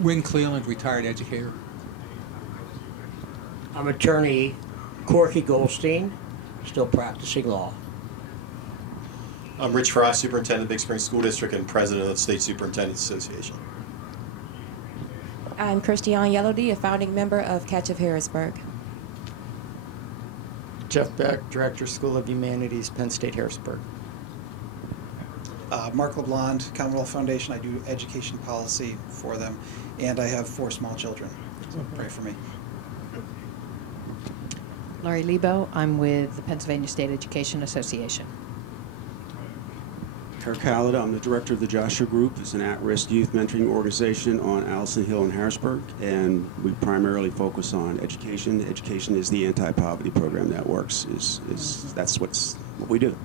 Wynn Cleveland, retired educator. I'm attorney Corky Goldstein, still practicing law. I'm Rich Frost, Superintendent of Big Spring School District and President of the State Superintendents Association. I'm Christiane Yellowdy, a founding member of Catch of Harrisburg. Jeff Beck, Director, School of Humanities, Penn State Harrisburg. Mark LeBlond, Commonwealth Foundation. I do education policy for them, and I have 4 small children. So pray for me. Laurie Lebo, I'm with the Pennsylvania State Education Association. Kirk Halliday, I'm the director of the Joshua Group. It's an at-risk youth mentoring organization on Allison Hill in Harrisburg, and we primarily focus on education. Education is the anti-poverty program that works. That's what we do.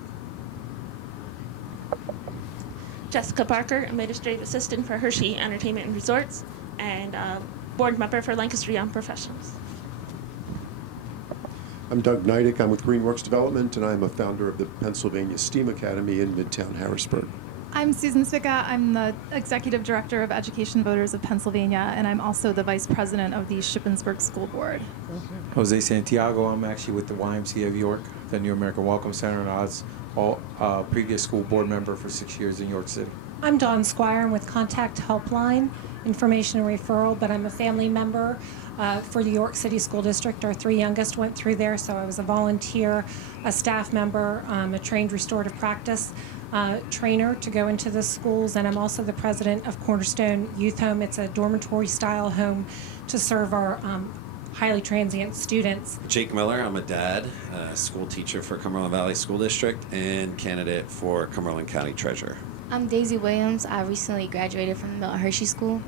Jessica Barker, Administrative Assistant for Hershey Entertainment and Resorts, and Board Member for Lancaster Young Professionals. I'm Doug Neidick. I'm with Greenworks Development, and I'm a founder of the Pennsylvania STEAM Academy in Midtown Harrisburg. I'm Susan Spica. I'm the Executive Director of Education Voters of Pennsylvania, and I'm also the Vice President of the Shippensburg School Board. Jose Santiago. I'm actually with the YMCA of York, the New American Welcome Center, and I was previous school board member for 6 years in York City. I'm Dawn Squire. I'm with Contact Helpline, Information and Referral, but I'm a family member for the York City School District. Our 3 youngest went through there, so I was a volunteer, a staff member, a trained restorative practice trainer to go into the schools, and I'm also the president of Cornerstone Youth Home. It's a dormitory-style home to serve our highly transient students. Jake Miller, I'm a dad, school teacher for Cumberland Valley School District, and candidate for Cumberland County Treasurer. I'm Daisy Williams. I recently graduated from the Milton Hershey School.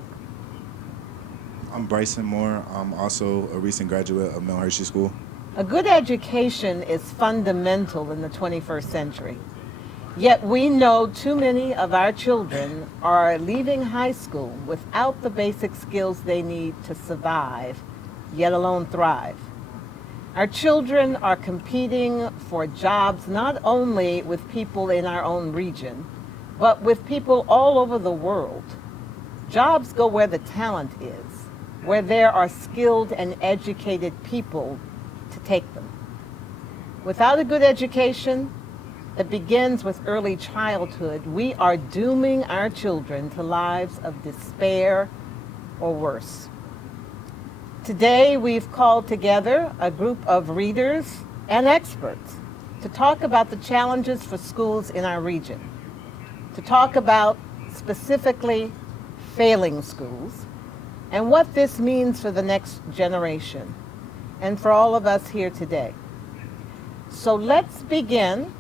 I'm Bryson Moore. I'm also a recent graduate of Milton Hershey School. A good education is fundamental in the 21st century. Yet we know too many of our children are leaving high school without the basic skills they need to survive, yet alone thrive. Our children are competing for jobs not only with people in our own region, but with people all over the world. Jobs go where the talent is, where there are skilled and educated people to take them. Without a good education that begins with early childhood, we are dooming our children to lives of despair or worse. Today, we've called together a group of readers and experts to talk about the challenges for schools in our region, to talk about specifically failing schools and what this means for the next generation and for all of us here today. So let's begin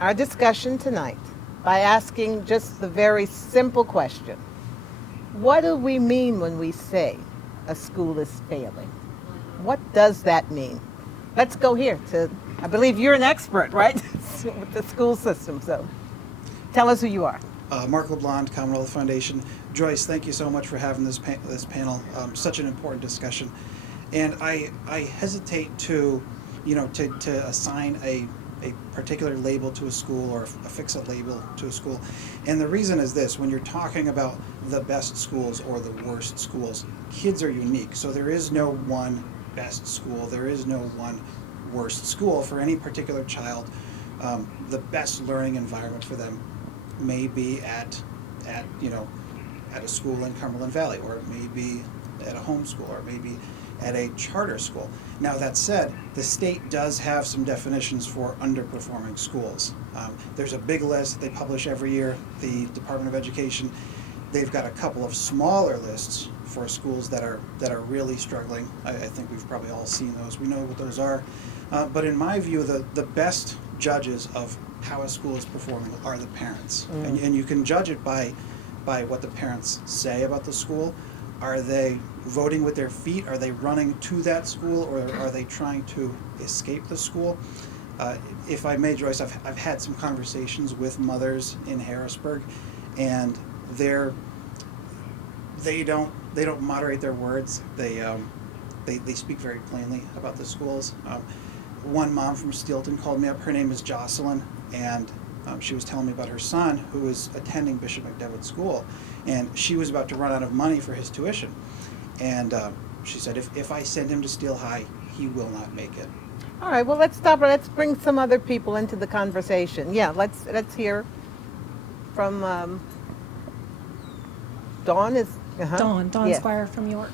our discussion tonight by asking just the very simple question. What do we mean when we say a school is failing? What does that mean? Let's go here to, I believe you're an expert, right? With the school system, so tell us who you are. Mark LeBlond, Commonwealth Foundation. Joyce, thank you so much for having this panel. Such an important discussion. And I hesitate to, to assign a particular label to a school or affix a label to a school. And the reason is this: when you're talking about the best schools or the worst schools, kids are unique. So there is no one best school. There is no one worst school for any particular child. The best learning environment for them may be at a school in Cumberland Valley, or it may be at a homeschool, or it may be at a charter school. Now, that said, the state does have some definitions for underperforming schools. There's a big list they publish every year, the Department of Education. They've got a couple of smaller lists for schools that are really struggling. I think we've probably all seen those. We know what those are. But in my view, the best judges of how a school is performing are the parents. And you can judge it by what the parents say about the school. Are they voting with their feet? Are they running to that school, or are they trying to escape the school? If I may, Joyce, I've had some conversations with mothers in Harrisburg, and they don't moderate their words. They speak very plainly about the schools. One mom from Steelton called me up. Her name is Jocelyn, and she was telling me about her son who was attending Bishop McDevitt School, and she was about to run out of money for his tuition. And she said, if I send him to Steel High, he will not make it. All right, well, let's stop. Let's bring some other people into the conversation. Yeah, let's hear from Dawn. Dawn Yeah. Squire from York.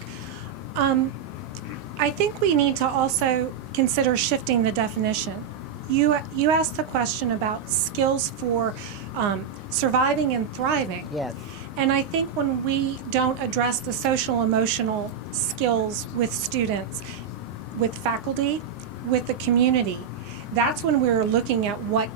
I think we need to also consider shifting the definition. You asked the question about skills for surviving and thriving. Yes. And I think when we don't address the social emotional skills with students, with faculty, with the community, that's when we're looking at what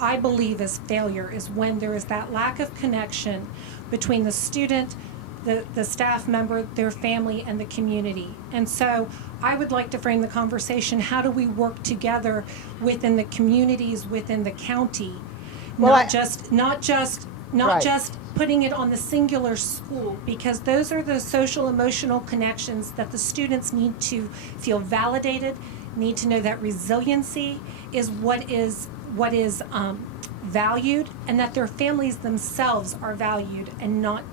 I believe is failure, is when there is that lack of connection between the student, the staff member, their family, and the community. And so I would like to frame the conversation, how do we work together within the communities, within the county, Well, not just Right. putting it on the singular school, because those are the social emotional connections that the students need to feel validated, need to know that resiliency is what is valued, and that their families themselves are valued and not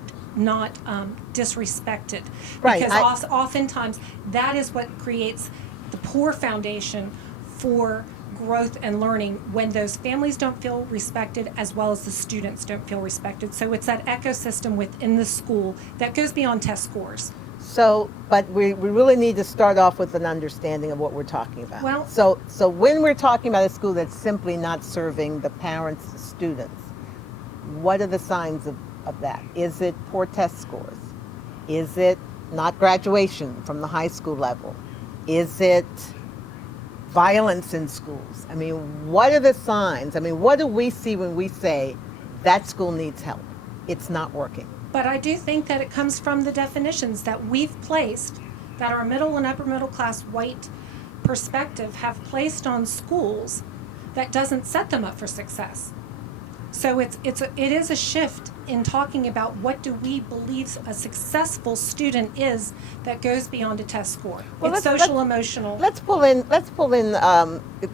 disrespected. Right, Because oftentimes that is what creates the poor foundation for growth and learning, when those families don't feel respected as well as the students don't feel respected. So it's that ecosystem within the school that goes beyond test scores. So, but we really need to start off with an understanding of what we're talking about. Well- so when we're talking about a school that's simply not serving the parents, students, what are the signs of that? Is it poor test scores? Is it not graduation from the high school level? Is it violence in schools? I mean, what are the signs? I mean, what do we see when we say that school needs help? It's not working. But I do think that it comes from the definitions that we've placed, that our middle and upper middle class white perspective have placed on schools, that doesn't set them up for success. So it is a shift in talking about what do we believe a successful student is that goes beyond a test score. Well, it's social emotional. Let's pull in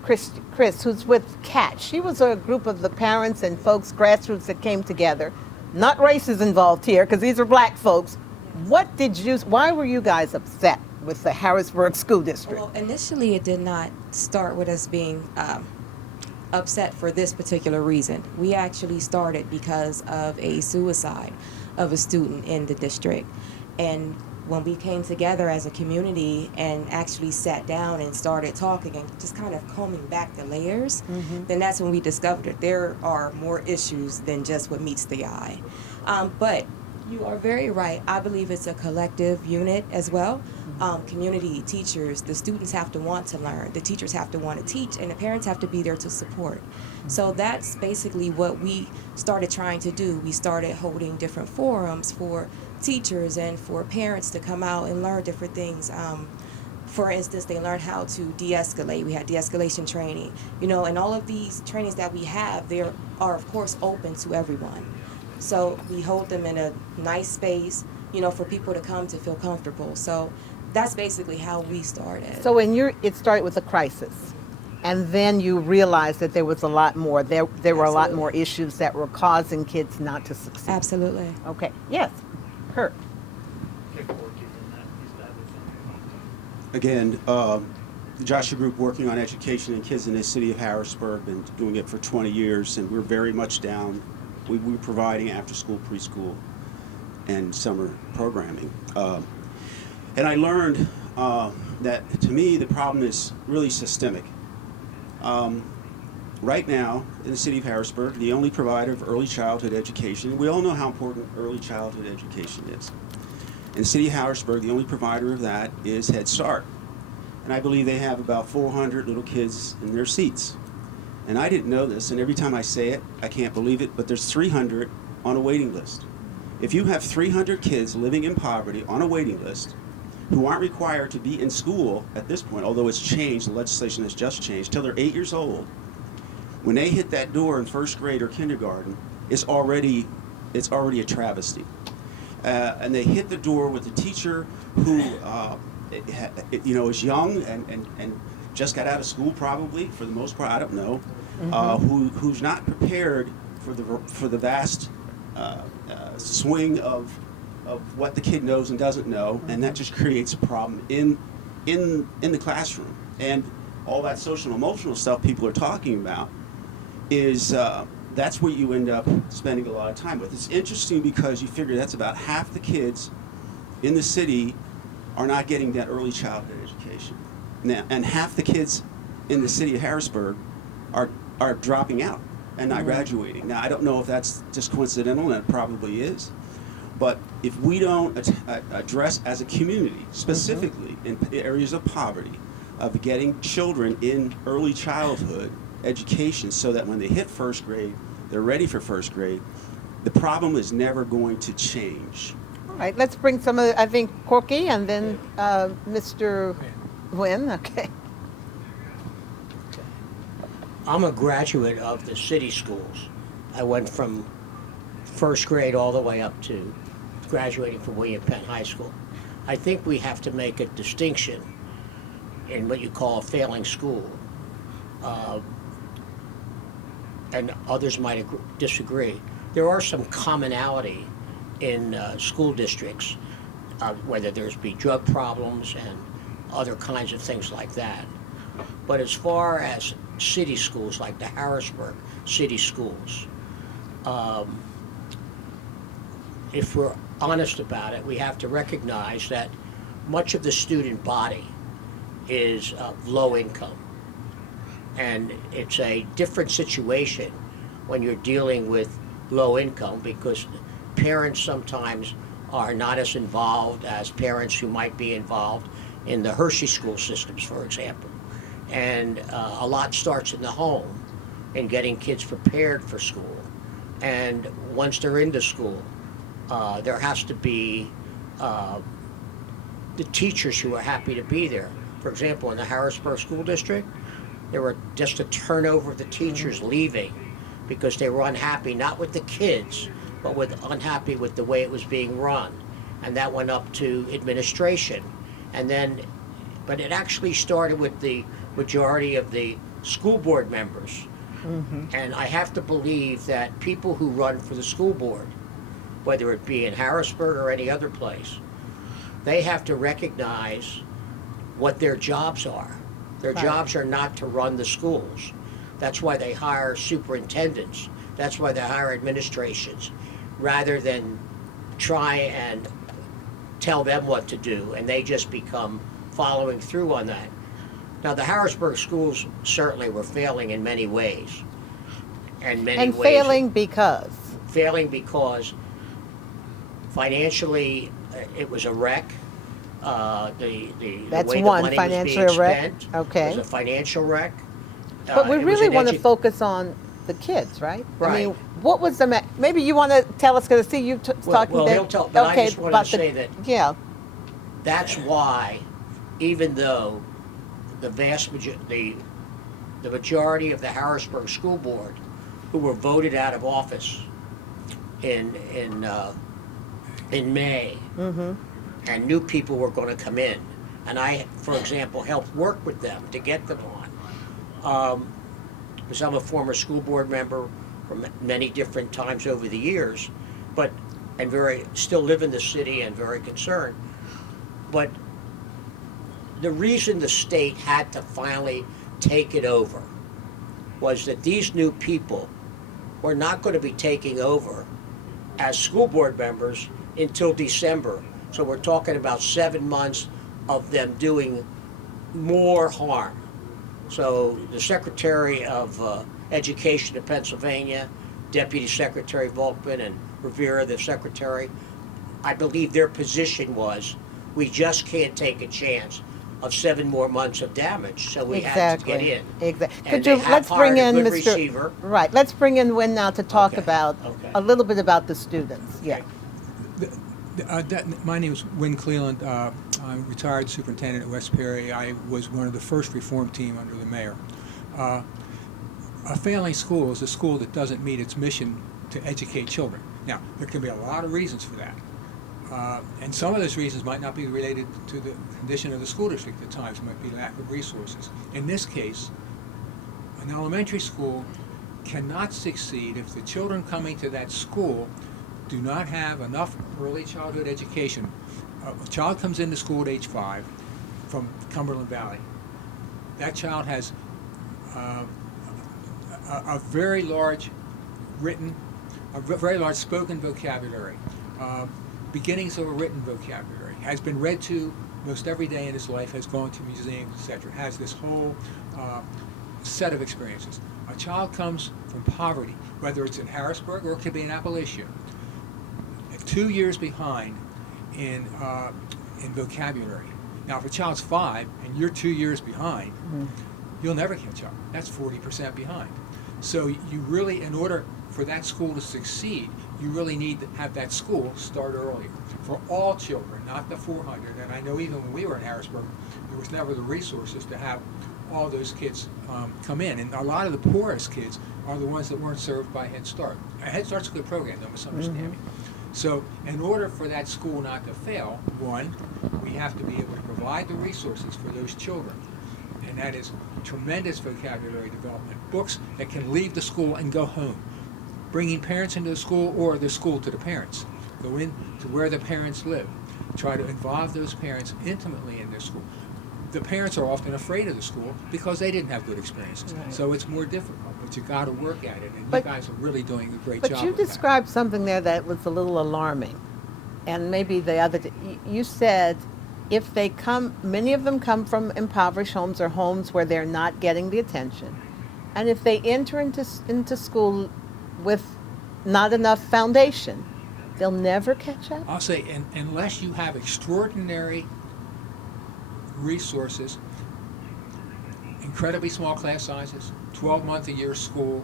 Chris, who's with CAT. She was a group of the parents and folks, grassroots, that came together. Not races involved here, because these are black folks. Why were you guys upset with the Harrisburg School District? Well, initially it did not start with us being upset for this particular reason. We actually started because of a suicide of a student in the district. And when we came together as a community and actually sat down and started talking and just kind of combing back the layers, then that's when we discovered that there are more issues than just what meets the eye. But you are very right. I believe it's a collective unit as well. Community, teachers, the students have to want to learn, the teachers have to want to teach, and the parents have to be there to support. So that's basically what we started trying to do. We started holding different forums for teachers and for parents to come out and learn different things. For instance, they learned how to de-escalate. We had de-escalation training, and all of these trainings that we have, they are of course open to everyone. So we hold them in a nice space, for people to come to feel comfortable. So that's basically how we started. So it started with a crisis, and then you realized that there was a lot more. There were a lot more issues that were causing kids not to succeed. Absolutely. Okay. Yes. Kurt. Again, the Joshua Group, working on education and kids in the city of Harrisburg, been doing it for 20 years, and we're very much down. We're providing after-school, preschool, and summer programming. And I learned that, to me, the problem is really systemic. Right now, in the city of Harrisburg, the only provider of early childhood education, we all know how important early childhood education is. In the city of Harrisburg, the only provider of that is Head Start. And I believe they have about 400 little kids in their seats. And I didn't know this, and every time I say it, I can't believe it, but there's 300 on a waiting list. If you have 300 kids living in poverty on a waiting list who aren't required to be in school at this point, although it's changed, the legislation has just changed, till they're 8 years old, when they hit that door in first grade or kindergarten, it's already a travesty. And they hit the door with a teacher who is young and just got out of school, probably, for the most part, I don't know. who's not prepared for the vast swing of what the kid knows and doesn't know, and that just creates a problem in the classroom. And all that social and emotional stuff people are talking about is that's what you end up spending a lot of time with. It's interesting because you figure that's about half the kids in the city are not getting that early childhood education. Now, and half the kids in the city of Harrisburg are dropping out and not graduating. Now, I don't know if that's just coincidental, and it probably is. But if we don't address as a community, specifically in areas of poverty, of getting children in early childhood education so that when they hit first grade, they're ready for first grade, the problem is never going to change. All right, let's bring some of, I think, Corky and then Mr. Wynn. Okay. I'm a graduate of the city schools. I went from first grade all the way up to graduating from William Penn High School. I think we have to make a distinction in what you call a failing school. And others might disagree. There are some commonality in school districts, whether there's be drug problems and other kinds of things like that. But as far as city schools, like the Harrisburg city schools, if we're honest about it, we have to recognize that much of the student body is low income. And it's a different situation when you're dealing with low income, because parents sometimes are not as involved as parents who might be involved in the Hershey school systems, for example. And a lot starts in the home in getting kids prepared for school. And once they're into school, there has to be the teachers who are happy to be there. For example, in the Harrisburg School District, there were just a turnover of the teachers leaving because they were unhappy, not with the kids, but unhappy with the way it was being run. And that went up to administration. And then, but it actually started with the majority of the school board members. And I have to believe that people who run for the school board, whether it be in Harrisburg or any other place, they have to recognize what their jobs are. Their jobs are not to run the schools. That's why they hire superintendents. That's why they hire administrations, rather than try and tell them what to do, and they just become following through on that. Now, the Harrisburg schools certainly were failing in many ways. And failing because? Failing because financially it was a wreck. The way the money was being spent was a financial wreck. But we really want to focus on the kids, right? I mean, what was the maybe you want to tell us, because I see you talking. Well, he'll tell, but I just wanted to say that. Yeah. That's why, even though the majority of the Harrisburg School Board, who were voted out of office in May, and new people were going to come in, and I, for example, helped work with them to get them on. Because I'm a former school board member from many different times over the years, and still live in the city and very concerned. But the reason the state had to finally take it over was that these new people were not going to be taking over as school board members until December. So we're talking about 7 months of them doing more harm. So the Secretary of Education of Pennsylvania, Deputy Secretary Volkman, and Rivera, the Secretary, I believe their position was, we just can't take a chance of 7 more months of damage, so we had to get in. Exactly. And let's bring in Mr. Receiver. Right. Let's bring in Wynn now to talk about a little bit about the students. Yeah. My name is Wynn Cleland. I'm retired superintendent at West Perry. I was one of the first reform team under the mayor. A failing school is a school that doesn't meet its mission to educate children. Now, there can be a lot of reasons for that. And some of those reasons might not be related to the condition of the school district at times. It might be lack of resources. In this case, An elementary school cannot succeed if the children coming to that school do not have enough early childhood education. A child comes into school at age 5 from Cumberland Valley. That child has a very large very large spoken vocabulary, beginnings of a written vocabulary, has been read to most every day in his life, has gone to museums, etc., has this whole set of experiences. A child comes from poverty, whether it's in Harrisburg or it could be in Appalachia, 2 years behind in vocabulary. Now, if a child's 5 and you're 2 years behind, you'll never catch up. That's 40% behind. So you really, in order for that school to succeed, you really need to have that school start earlier for all children, not the 400. And I know even when we were in Harrisburg, there was never the resources to have all those kids come in. And a lot of the poorest kids are the ones that weren't served by Head Start. Head Start's a good program, don't misunderstand me. So in order for that school not to fail, one, we have to be able to provide the resources for those children. And that is tremendous vocabulary development, books that can leave the school and go home, bringing parents into the school or the school to the parents. Go in to where the parents live. Try to involve those parents intimately in their school. The parents are often afraid of the school because they didn't have good experiences. Right. So it's more difficult, but you got to work at it, and But- you guys are really doing a great But job you with that. described something there that was a little alarming, and maybe the other. You said if they come, many of them come from impoverished homes or homes where they're not getting the attention, and if they enter into school with not enough foundation, they'll never catch up. I'll say, unless you have extraordinary resources, incredibly small class sizes, 12-month-a-year school,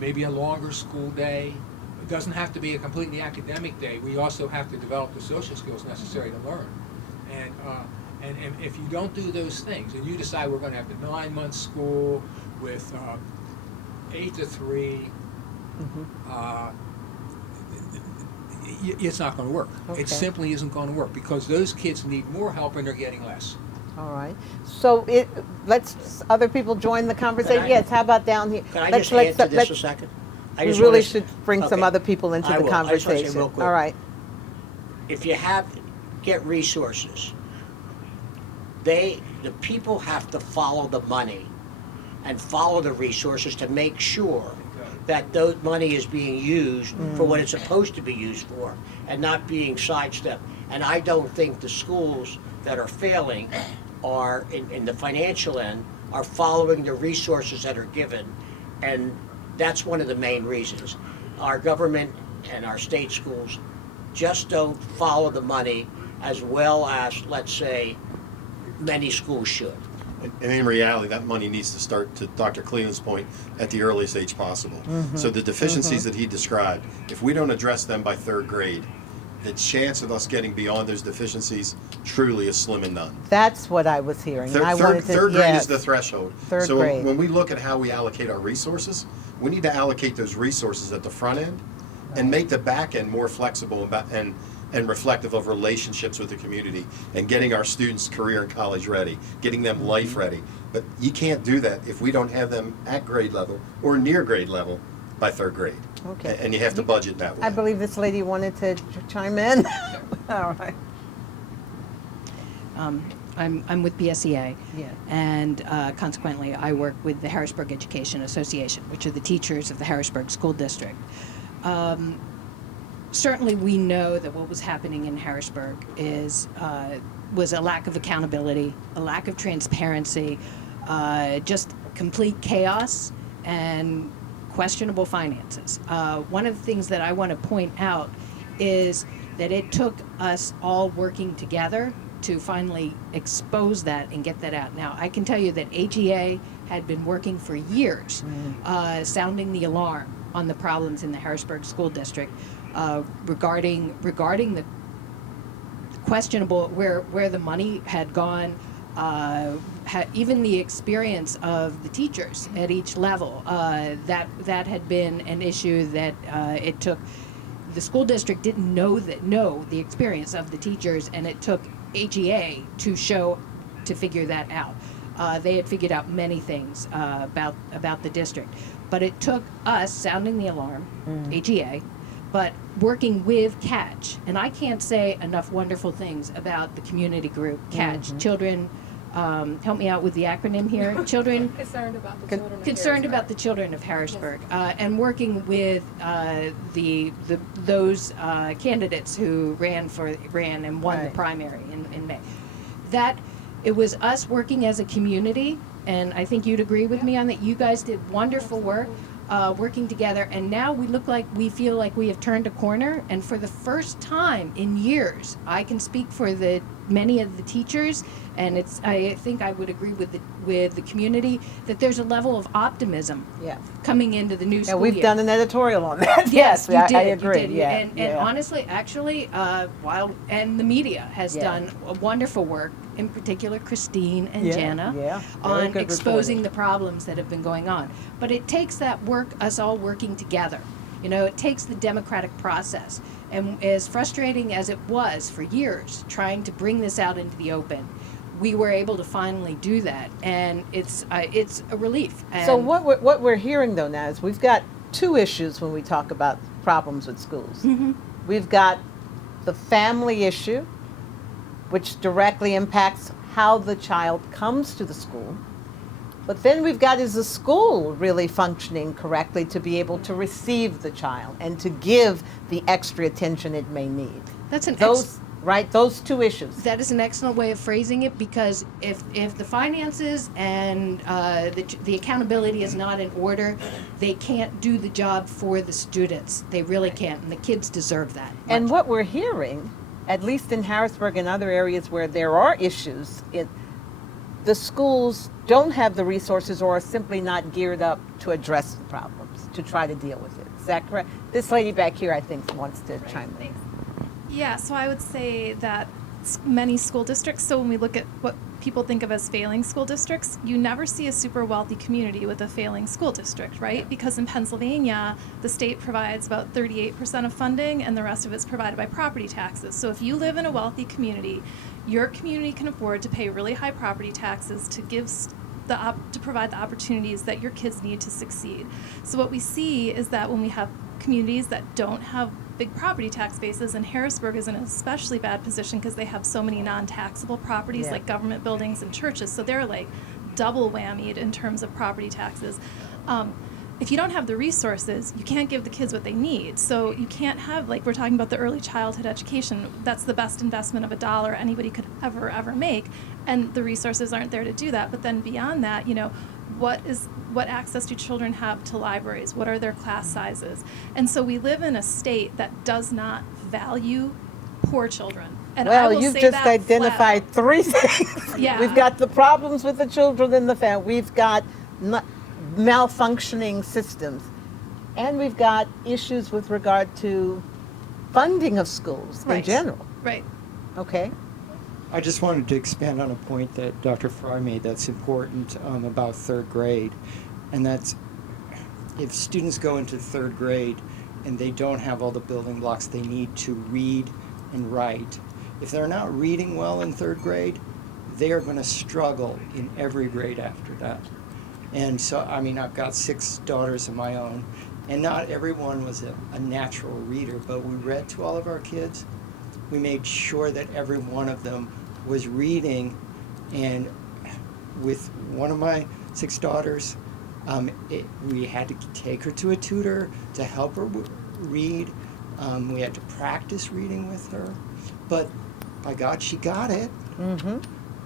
maybe a longer school day. It doesn't have to be a completely academic day. We also have to develop the social skills necessary to learn. And if you don't do those things, and you decide we're going to have the 9-month school with 8 to 3, it's not going to work. Okay. It simply isn't going to work because those kids need more help and they're getting less. All right. So let's other people join the conversation. I- Yes. How about down here? Can I Let's- just add let's- to this let's- a second? We just really wanna should bring some okay. other people into I the will. I just wanna say conversation. real quick. All right. If you get resources, the people have to follow the money and follow the resources to make sure that those money is being used for what it's supposed to be used for and not being sidestepped. And I don't think the schools that are failing are, in the financial end, are following the resources that are given. And that's one of the main reasons. Our government and our state schools just don't follow the money as well as, let's say, many schools should. And in reality, that money needs to start, to Dr. Cleland's point, at the earliest age possible. So the deficiencies that he described, if we don't address them by 3rd grade, the chance of us getting beyond those deficiencies truly is slim and none. That's what I was hearing. I wanted to, Third grade yes. is the threshold. Third so grade. when we look at how we allocate our resources, we need to allocate those resources at the front end and make the back end more flexible and reflective of relationships with the community and getting our students career and college ready, getting them life ready. But you can't do that if we don't have them at grade level or near grade level by 3rd grade. Okay. And you have to budget that way. I believe this lady wanted to chime in. All right. I'm with PSEA, Yeah. and consequently, I work with the Harrisburg Education Association, which are the teachers of the Harrisburg School District. Certainly, we know that what was happening in Harrisburg was a lack of accountability, a lack of transparency, just complete chaos and questionable finances. One of the things that I want to point out is that it took us all working together to finally expose that and get that out. Now, I can tell you that AGA had been working for years, sounding the alarm on the problems in the Harrisburg School District regarding the questionable where the money had gone, even the experience of the teachers at each level. That had been an issue that it took. The school district didn't know the experience of the teachers, and it took AGA to figure that out. They had figured out many things about the district. But it took us sounding the alarm, AGA, but working with Catch. And I can't say enough wonderful things about the community group, Catch. Children, help me out with the acronym here. Children Concerned about the children of concerned about the children of Harrisburg, and working with those candidates who ran and won the primary in May. That it was us working as a community, and I think you'd agree with me on that. You guys did wonderful work. Working together, and now we feel like we have turned a corner, and for the first time in years, I can speak for many of the teachers, and I think I would agree with the community that there's a level of optimism coming into the new school we've year. done an editorial on that. Yes, you did. I agree. You did. And honestly, actually, and the media has done a wonderful work, in particular Christine and Jana, on exposing the problems that have been going on. But it takes that work, us all working together. You know, it takes the democratic process. And as frustrating as it was for years trying to bring this out into the open, we were able to finally do that, and it's a relief. And So what we're hearing though now is we've got two issues when we talk about problems with schools. We've got the family issue, which directly impacts how the child comes to the school. But then we've got, is the school really functioning correctly to be able to receive the child and to give the extra attention it may need? That's those two issues. That is an excellent way of phrasing it, because if the finances and the accountability is not in order, they can't do the job for the students. They really can't, and the kids deserve that. And what we're hearing, at least in Harrisburg and other areas where there are issues, the schools don't have the resources or are simply not geared up to address the problems, to try to deal with it. Is that correct? This lady back here, I think, wants to chime in. Yeah, so I would say that many school districts, so when we look at what people think of as failing school districts, you never see a super wealthy community with a failing school district, right? Because in Pennsylvania, the state provides about 38% of funding and the rest of it's provided by property taxes. So if you live in a wealthy community, your community can afford to pay really high property taxes to to provide the opportunities that your kids need to succeed. So what we see is that when we have communities that don't have big property tax bases, and Harrisburg is in an especially bad position because they have so many non-taxable properties like government buildings and churches, so they're like double whammied in terms of property taxes. If you don't have the resources, you can't give the kids what they need. So you can't have, like we're talking about the early childhood education, that's the best investment of $1 anybody could ever make, and the resources aren't there to do that. But then beyond that, you know, what access do children have to libraries? What are their class sizes? And so we live in a state that does not value poor children. And well, you've just identified three things. Yeah. We've got the problems with the children in the family. We've got malfunctioning systems. And we've got issues with regard to funding of schools in general. Right. Okay. I just wanted to expand on a point that Dr. Fry made that's important about third grade. And that's if students go into third grade and they don't have all the building blocks they need to read and write, if they're not reading well in third grade, they are going to struggle in every grade after that. And so, I mean, I've got 6 daughters of my own, and not everyone was a natural reader, but we read to all of our kids. We made sure that every one of them was reading, and with one of my 6 daughters, we had to take her to a tutor to help her read. We had to practice reading with her, but by God, she got it,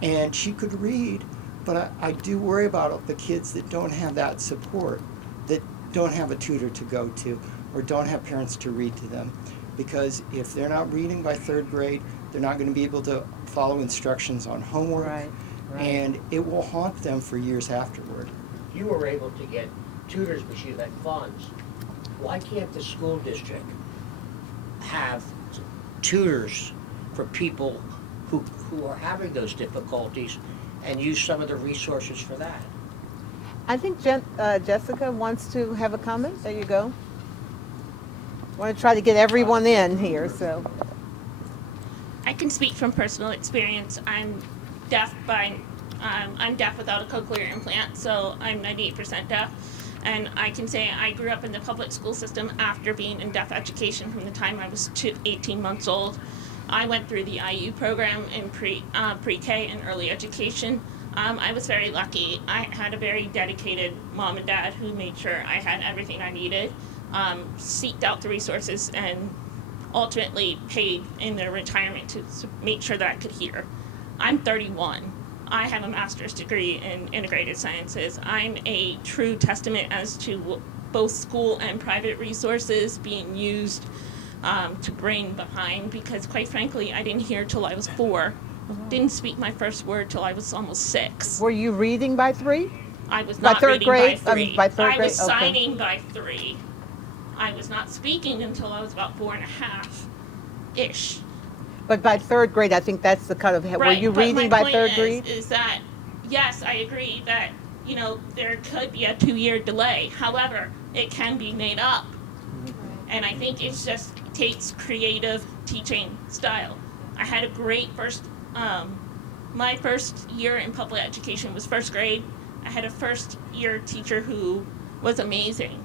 and she could read. But I do worry about the kids that don't have that support, that don't have a tutor to go to, or don't have parents to read to them. Because if they're not reading by third grade, they're not going to be able to follow instructions on homework, and it will haunt them for years afterward. You were able to get tutors because you had funds. Why can't the school district have tutors for people who are having those difficulties and use some of the resources for that? I think Jessica wants to have a comment. There you go. I want to try to get everyone in here, so. I can speak from personal experience. I'm deaf by I'm deaf without a cochlear implant, so I'm 98% deaf. And I can say I grew up in the public school system after being in deaf education from the time I was 18 months old. I went through the IU program in pre-K and early education. I was very lucky. I had a very dedicated mom and dad who made sure I had everything I needed, seeked out the resources, and ultimately paid in their retirement to make sure that I could hear. I'm 31. I have a master's degree in integrated sciences. I'm a true testament as to both school and private resources being used to bring behind, because quite frankly, I didn't hear till I was 4. Didn't speak my first word till I was almost 6. Were you reading by 3? I was By not third reading grade? by 3. I mean, by third I was grade? Okay. signing by 3. I was not speaking until I was about 4.5-ish. But by third grade, I think that's the kind of, were Right, you but reading my by point third grade? is that, yes, I agree that, there could be a 2-year delay. However, it can be made up. And I think it just takes creative teaching style. I had a great my first year in public education was first grade. I had a first year teacher who was amazing.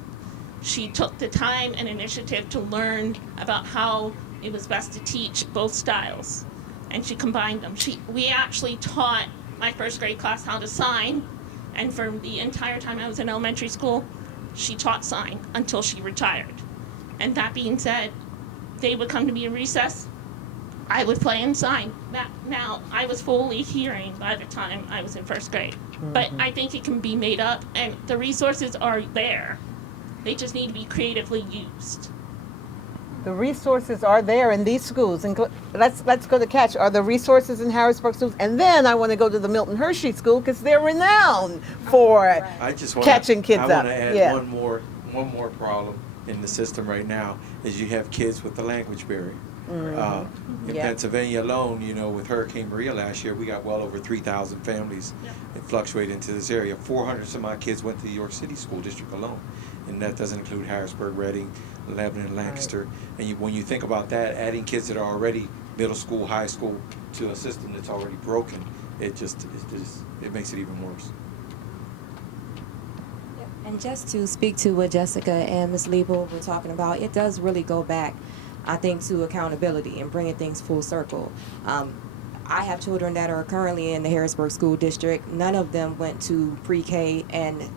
She took the time and initiative to learn about how it was best to teach both styles, and she combined them. We actually taught my first grade class how to sign, and for the entire time I was in elementary school, she taught sign until she retired. And that being said, they would come to me in recess, I would play and sign. Now, I was fully hearing by the time I was in first grade. But I think it can be made up, and the resources are there. They just need to be creatively used. The resources are there in these schools. And let's go to catch. Are the resources in Harrisburg schools? And then I want to go to the Milton Hershey school because they're renowned for catching kids up. I want to add one more problem in the system right now is you have kids with the language barrier. In Pennsylvania alone, with Hurricane Maria last year, we got well over 3,000 families that fluctuate into this area. 400 some odd kids went to the York City School District alone, and that doesn't include Harrisburg, Reading, Lebanon, Lancaster. Right. And when you think about that, adding kids that are already middle school, high school to a system that's already broken, it makes it even worse. And just to speak to what Jessica and Ms. Liebel were talking about, it does really go back, I think, to accountability and bringing things full circle. I have children that are currently in the Harrisburg School District. None of them went to pre-K, and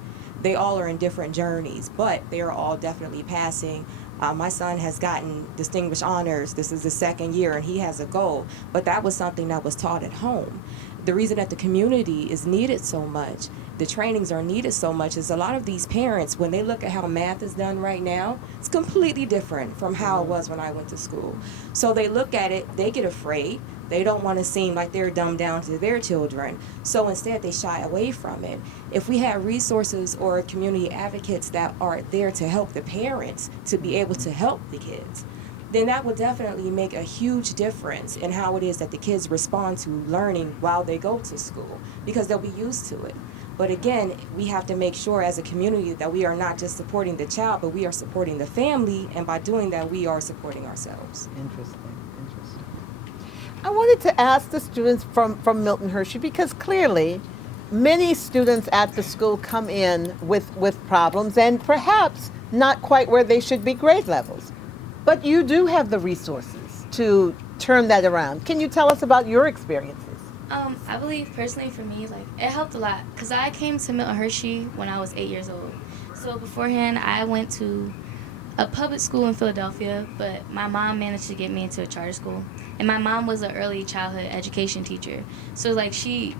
they all are in different journeys, but they are all definitely passing. My son has gotten distinguished honors. This is the second year, and he has a goal, but that was something that was taught at home. The reason that the community is needed so much, the trainings are needed so much, is a lot of these parents, when they look at how math is done right now, it's completely different from how it was when I went to school. So they look at it, they get afraid. They don't want to seem like they're dumbed down to their children. So instead, they shy away from it. If we had resources or community advocates that are there to help the parents to be able to help the kids, then that would definitely make a huge difference in how it is that the kids respond to learning while they go to school, because they'll be used to it. But again, we have to make sure as a community that we are not just supporting the child, but we are supporting the family, and by doing that, we are supporting ourselves. Interesting. I wanted to ask the students from Milton Hershey, because clearly many students at the school come in with problems and perhaps not quite where they should be grade levels. But you do have the resources to turn that around. Can you tell us about your experiences? I believe personally for me, it helped a lot because I came to Milton Hershey when I was 8 years old. So beforehand, I went to a public school in Philadelphia, but my mom managed to get me into a charter school. And my mom was an early childhood education teacher. So she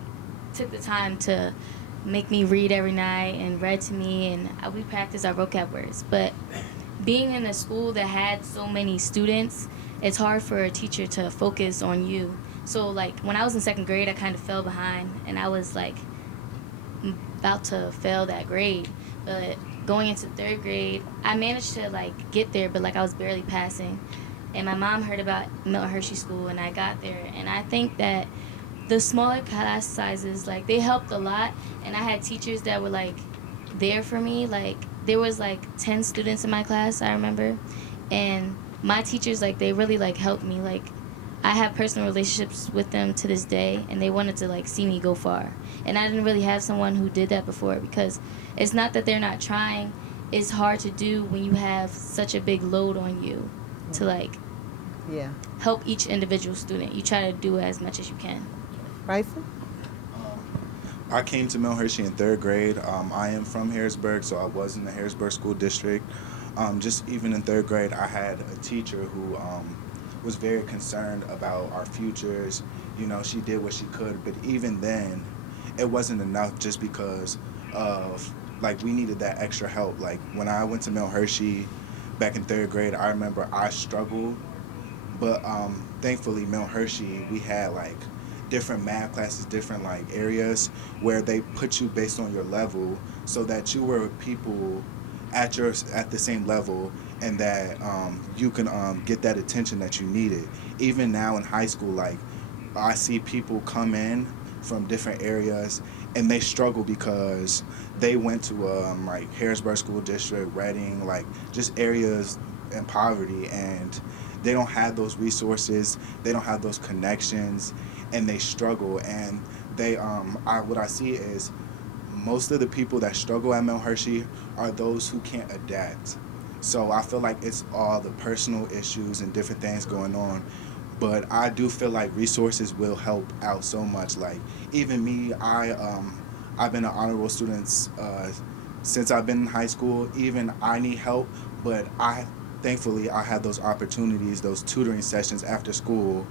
took the time to make me read every night and read to me, and we practiced our vocab words. But being in a school that had so many students, it's hard for a teacher to focus on you. So when I was in second grade, I kind of fell behind, and I was about to fail that grade. But going into third grade, I managed to get there, but I was barely passing. And my mom heard about Milton Hershey School, and I got there. And I think that the smaller class sizes, they helped a lot. And I had teachers that were there for me. There was 10 students in my class, I remember. And my teachers, they really helped me. I have personal relationships with them to this day, and they wanted to like see me go far. And I didn't really have someone who did that before, because it's not that they're not trying. It's hard to do when you have such a big load on you to like help each individual student. You try to do as much as you can. Bryson? I came to Mount Hershey in 3rd grade. I am from Harrisburg, so I was in the Harrisburg School District. Just even in 3rd grade, I had a teacher who was very concerned about our futures. You know, she did what she could, but even then, it wasn't enough just because of, like, we needed that extra help. Like, when I went to Mount Hershey back in 3rd grade, I remember I struggled, but thankfully, Mount Hershey, we had, like, different math classes, different, like, areas where they put you based on your level so that you were with people at the same level, and that you can get that attention that you needed. Even now in high school, like, I see people come in from different areas and they struggle because they went to like Harrisburg School District, Reading, like just areas in poverty, and they don't have those resources, they don't have those connections, and they struggle. And they what I see is most of the people that struggle at Mount Hershey are those who can't adapt. So I feel like it's all the personal issues and different things going on. But I do feel like resources will help out so much. Like, even me, I've been an honor roll student since I've been in high school. Even I need help, but thankfully I have those opportunities, those tutoring sessions after school,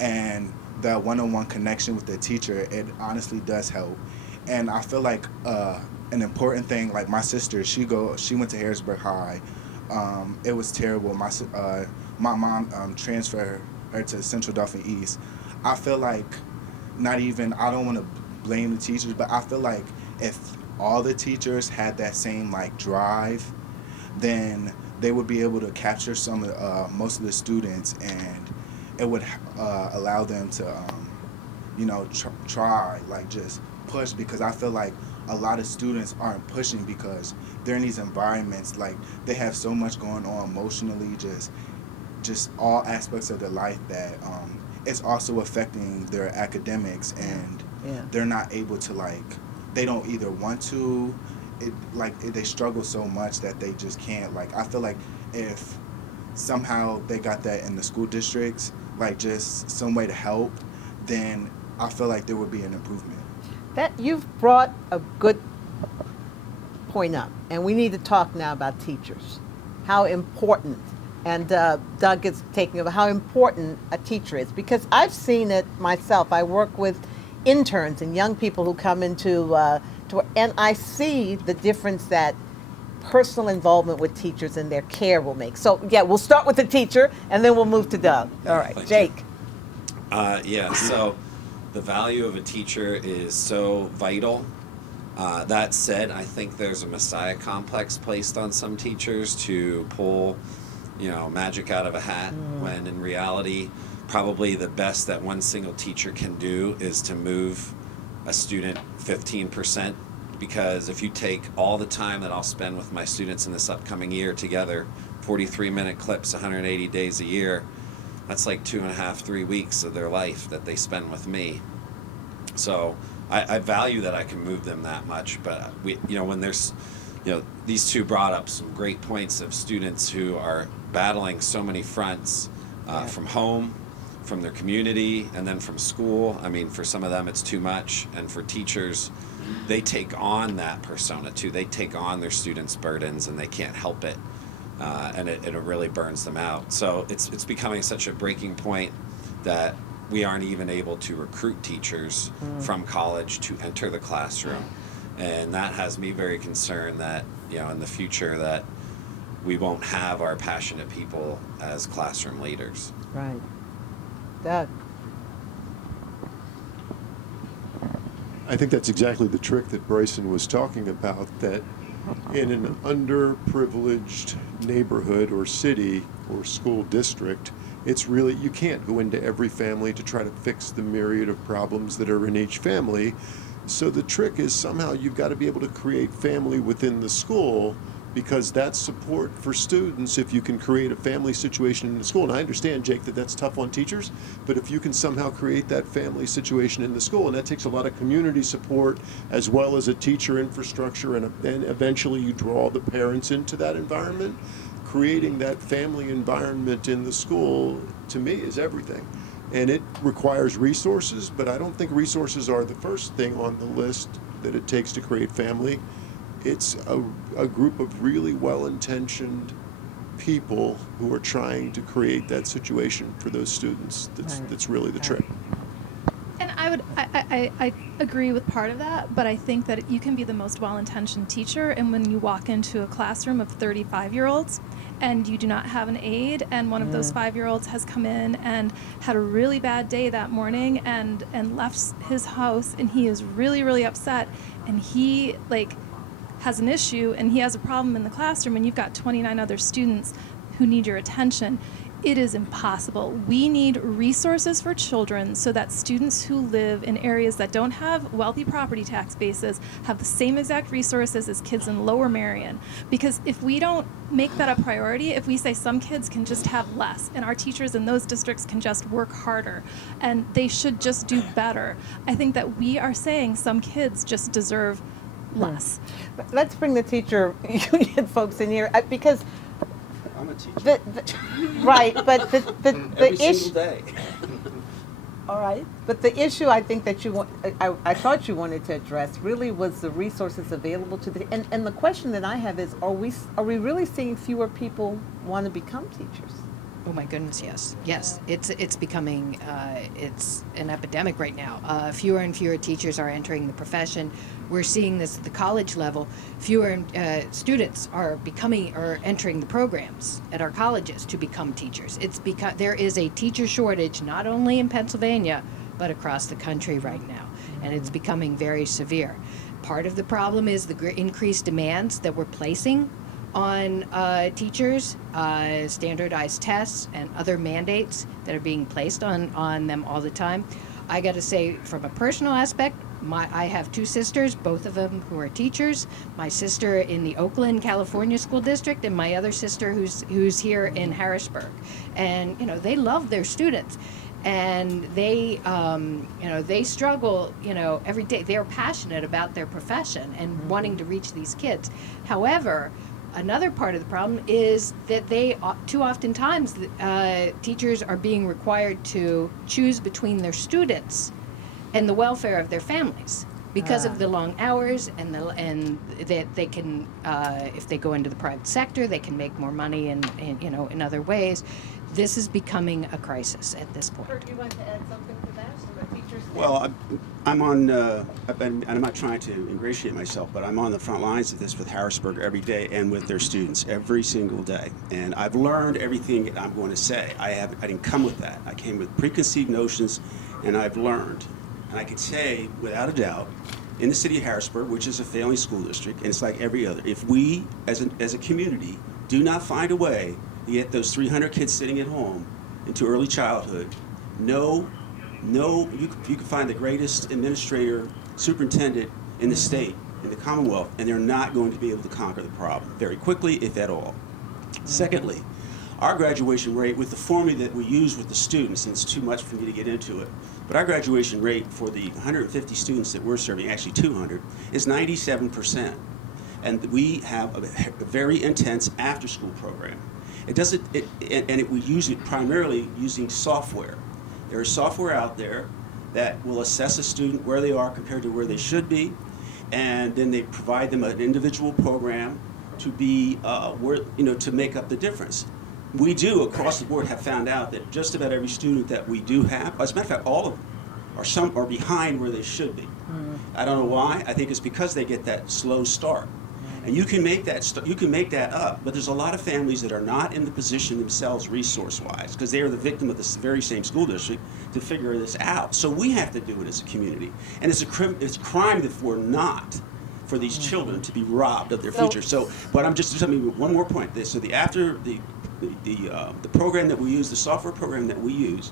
and that one-on-one connection with the teacher, it honestly does help. And I feel like an important thing, like my sister, she went to Harrisburg High. It was terrible. My mom transferred her to Central Dauphin East. I feel like I don't want to blame the teachers, but I feel like if all the teachers had that same like drive, then they would be able to capture most of the students, and it would allow them to try, like, just push, because I feel like a lot of students aren't pushing because they're in these environments, like, they have so much going on emotionally, just all aspects of their life that it's also affecting their academics, and they're not able to, like, they don't either want to, they struggle so much that they just can't. Like, I feel like if somehow they got that in the school districts, like just some way to help, then I feel like there would be an improvement. That you've brought a good point up, and we need to talk now about teachers. How important, and Doug is taking over, how important a teacher is, because I've seen it myself. I work with interns and young people who come into and I see the difference that personal involvement with teachers and their care will make. So yeah, we'll start with the teacher and then we'll move to Doug. All right, Thank Jake. So the value of a teacher is so vital. That said, I think there's a messiah complex placed on some teachers to pull, magic out of a hat, when in reality, probably the best that one single teacher can do is to move a student 15%, because if you take all the time that I'll spend with my students in this upcoming year together, 43-minute clips, 180 days a year, that's like 2.5, 3 weeks of their life that they spend with me. So I value that I can move them that much, but when there's, these two brought up some great points of students who are battling so many fronts, from home, from their community, and then from school. I mean, for some of them it's too much, and for teachers, they take on that persona too. They take on their students' burdens and they can't help it, and it really burns them out. So it's becoming such a breaking point that we aren't even able to recruit teachers from college to enter the classroom, and that has me very concerned that in the future that we won't have our passionate people as classroom leaders. Right. Doug. I think that's exactly the trick that Bryson was talking about, that in an underprivileged neighborhood or city or school district, it's really, you can't go into every family to try to fix the myriad of problems that are in each family. So the trick is somehow you've got to be able to create family within the school, because that's support for students if you can create a family situation in the school. And I understand, Jake, that that's tough on teachers, but if you can somehow create that family situation in the school, and that takes a lot of community support as well as a teacher infrastructure, and eventually you draw the parents into that environment, creating that family environment in the school, to me, is everything. And it requires resources, but I don't think resources are the first thing on the list that it takes to create family. It's a group of really well-intentioned people who are trying to create that situation for those students. That's really the trick. And I agree with part of that, but I think that you can be the most well-intentioned teacher, and when you walk into a classroom of 35-year-olds and you do not have an aide, and one of those 5-year-olds has come in and had a really bad day that morning and left his house, and he is really, really upset, and he has an issue and he has a problem in the classroom, and you've got 29 other students who need your attention. It is impossible. We need resources for children so that students who live in areas that don't have wealthy property tax bases have the same exact resources as kids in Lower Merion. Because if we don't make that a priority, if we say some kids can just have less and our teachers in those districts can just work harder and they should just do better, I think that we are saying some kids just deserve less. Let's bring the teacher union folks in here, because I'm a teacher. Right, but the Every issue. single day. All right, but the issue I think that I thought you wanted to address really was the resources available to and the question that I have is, are we really seeing fewer people want to become teachers? Oh my goodness, yes. Yes, it's becoming, it's an epidemic right now. Fewer and fewer teachers are entering the profession. We're seeing this at the college level. Fewer students are entering the programs at our colleges to become teachers. It's because there is a teacher shortage not only in Pennsylvania, but across the country right now, and it's becoming very severe. Part of the problem is the increased demands that we're placing on teachers, standardized tests and other mandates that are being placed on them all the time. I got to say, from a personal aspect, I have two sisters, both of them who are teachers. My sister in the Oakland, California school district, and my other sister who's here in Harrisburg. And they love their students, and they they struggle every day. They're passionate about their profession and wanting to reach these kids. However, another part of the problem is that too oftentimes teachers are being required to choose between their students and the welfare of their families because of the long hours and that they can, if they go into the private sector, they can make more money in other ways. This is becoming a crisis at this point. Kurt, you want to add something to that? The teachers. Well, I'm on, and I'm not trying to ingratiate myself, but I'm on the front lines of this with Harrisburg every day and with their students every single day. And I've learned everything I'm going to say. I didn't come with that. I came with preconceived notions, and I've learned. And I can say, without a doubt, in the city of Harrisburg, which is a failing school district, and it's like every other, if we, as a community, do not find a way to get those 300 kids sitting at home into early childhood, you can find the greatest administrator, superintendent in the state, in the Commonwealth, and they're not going to be able to conquer the problem very quickly, if at all. Secondly, our graduation rate with the formula that we use with the students, and it's too much for me to get into it, but our graduation rate for the 150 students that we're serving, actually 200, is 97%. And we have a very intense after-school program. We use it primarily using software. There is software out there that will assess a student where they are compared to where they should be, and then they provide them an individual program to be to make up the difference. We do, across the board, have found out that just about every student that we do have, as a matter of fact, all of them are behind where they should be. I don't know why. I think it's because they get that slow start. And you can make that up, but there's a lot of families that are not in the position themselves resource-wise, because they are the victim of this very same school district, to figure this out. So we have to do it as a community. And it's a crime if we're not, for these children to be robbed of their future. But I'm just telling you one more point. So the program that we use, the software program that we use,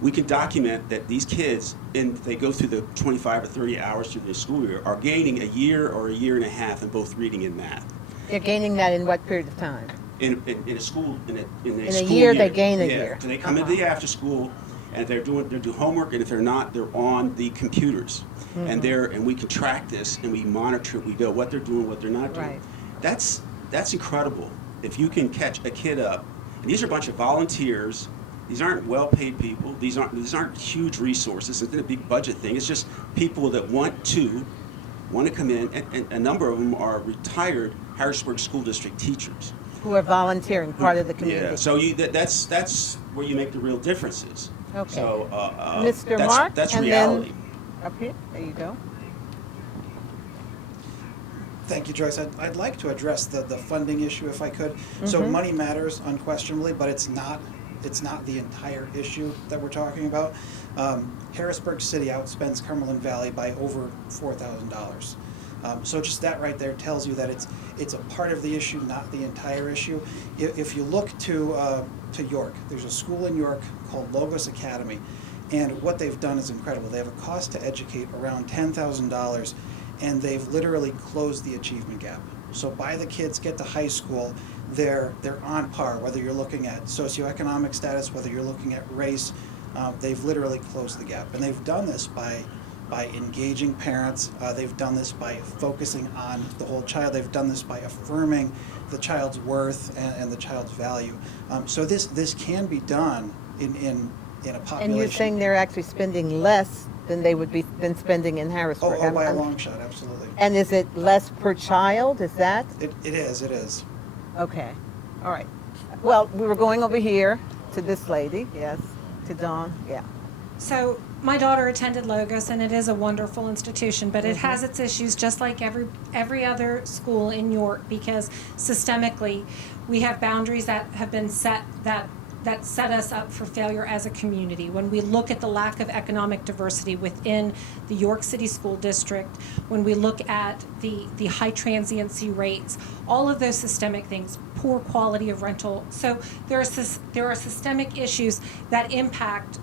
we can document that these kids, if they go through the 25 or 30 hours through their school year, are gaining a year or a year and a half in both reading and math. They're gaining that in what period of time? In a school in a a school year, they gain a yeah. year. So they come into the after school, and they're doing homework, and if they're not, they're on the computers, and we can track this, and we monitor it. We know what they're doing, what they're not doing. Right. That's incredible. If you can catch a kid up, and these are a bunch of volunteers. These aren't well-paid people. These aren't huge resources. It's not a big budget thing. It's just people that want to come in, and a number of them are retired Harrisburg School District teachers Who are volunteering, part of the community. Yeah, so that's where you make the real differences. Okay. So Mr. Mark, that's and reality. then up here, there you go. Thank you, Joyce. I'd like to address the funding issue if I could. So money matters unquestionably, but it's not the entire issue that we're talking about. Harrisburg City outspends Cumberland Valley by over $4,000. So just that right there tells you that it's a part of the issue, not the entire issue. If you look to York, there's a school in York called Logos Academy, and what they've done is incredible. They have a cost to educate around $10,000, and they've literally closed the achievement gap. So by the kids get to high school, they're on par, whether you're looking at socioeconomic status, whether you're looking at race. They've literally closed the gap, and they've done this by engaging parents. They've done this by focusing on the whole child. They've done this by affirming the child's worth and the child's value. So this can be done in a population. And you're saying they're actually spending less than they would be spending in Harrisburg? Oh, by a long shot, absolutely. And is it less per child? Is that? It is. Okay. All right. Well, we were going over here to this lady. Yes. To Dawn. Yeah. So my daughter attended Logos, and it is a wonderful institution, but it has its issues just like every other school in York, because systemically we have boundaries that have been set that set us up for failure as a community. When we look at the lack of economic diversity within the York City School District, when we look at the high transiency rates, all of those systemic things, poor quality of rental. So there are systemic issues that impact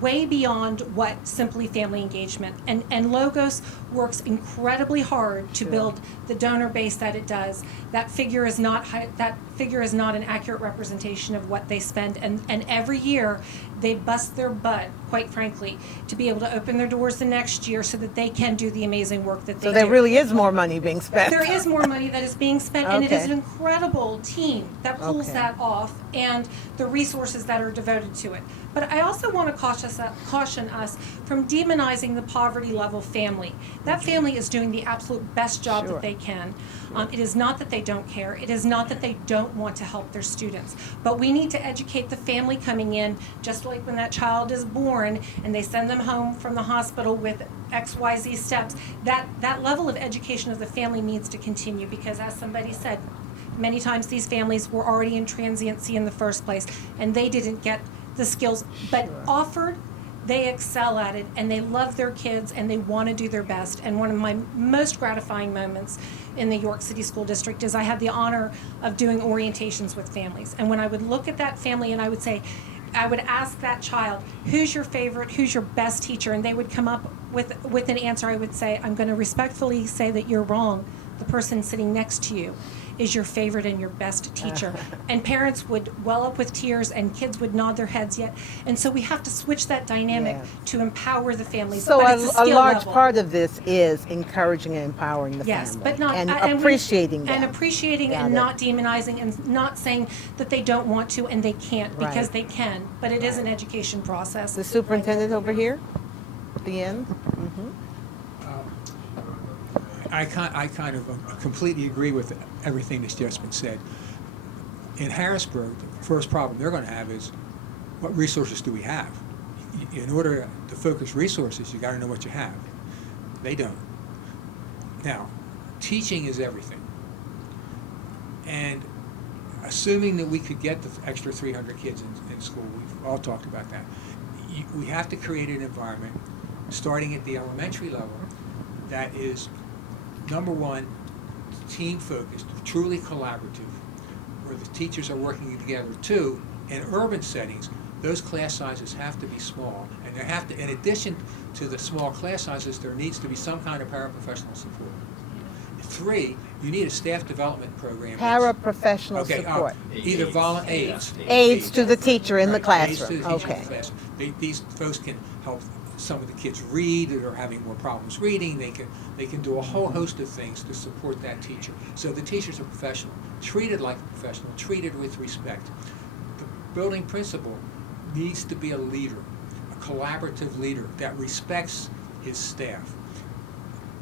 way beyond what simply family engagement. And Logos works incredibly hard to build the donor base that it does. That figure is not an accurate representation of what they spend. And every year they bust their butt, quite frankly, to be able to open their doors the next year so that they can do the amazing work that they do. So there really is more money being spent. There is more money that is being spent, and it is an incredible team that pulls that off, and the resources that are devoted to it. But I also want to caution us from demonizing the poverty level family. That family is doing the absolute best job that they can. It is not that they don't care. It is not that they don't want to help their students. But we need to educate the family coming in, just like when that child is born and they send them home from the hospital with XYZ steps. That level of education of the family needs to continue, because as somebody said, many times these families were already in transiency in the first place, and they didn't get the skills, but offered, they excel at it, and they love their kids, and they want to do their best. And one of my most gratifying moments in the York City School District is I had the honor of doing orientations with families. And when I would look at that family and I would ask that child, who's your favorite, who's your best teacher? And they would come up with an answer. I would say, I'm going to respectfully say that you're wrong. The person sitting next to you is your favorite and your best teacher. And parents would well up with tears, and kids would nod their heads yet. And so we have to switch that dynamic to empower the families. So but it's a skill large level. part of this is encouraging and empowering the family. Yes, but not and and appreciating them. and appreciating Got and it. not demonizing and not saying that they don't want to and they can't, because Right. they can. But it is an education process. The superintendent over here, at the end. I kind of completely agree with everything that's just been said. In Harrisburg, the first problem they're going to have is, what resources do we have? In order to focus resources, you got to know what you have. They don't. Now, teaching is everything. And assuming that we could get the extra 300 kids in school, we've all talked about that, we have to create an environment, starting at the elementary level, that is, number one, team-focused, truly collaborative, where the teachers are working together. Two, in urban settings, those class sizes have to be small, and there have to, in addition to the small class sizes, there needs to be some kind of paraprofessional support. 3, you need a staff development program. Paraprofessional support. Either aides. Aides to the teacher in the Right, aides to classroom. the teacher in Okay. the classroom. These folks can help some of the kids read that are having more problems reading. They can do a whole host of things to support that teacher. So the teacher's a professional, treated like a professional, treated with respect. The building principal needs to be a leader, a collaborative leader that respects his staff,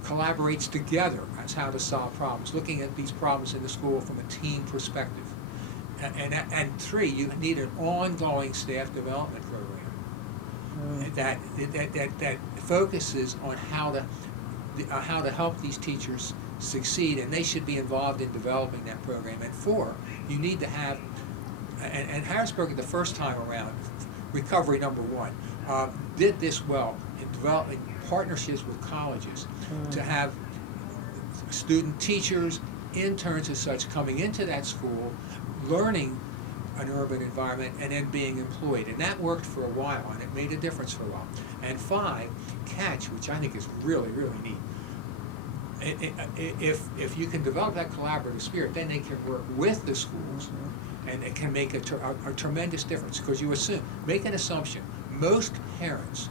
collaborates together as how to solve problems, looking at these problems in the school from a team perspective. And 3, you need an ongoing staff development program that focuses on how to help these teachers succeed, and they should be involved in developing that program. And 4, you need to have, and Harrisburg the first time around, recovery number 1, did this well in developing partnerships with colleges to have student teachers, interns and such coming into that school, learning an urban environment and then being employed. And that worked for a while, and it made a difference for a while. And 5, catch, which I think is really, really neat. If you can develop that collaborative spirit, then they can work with the schools, and it can make a tremendous difference. Because you make an assumption, most parents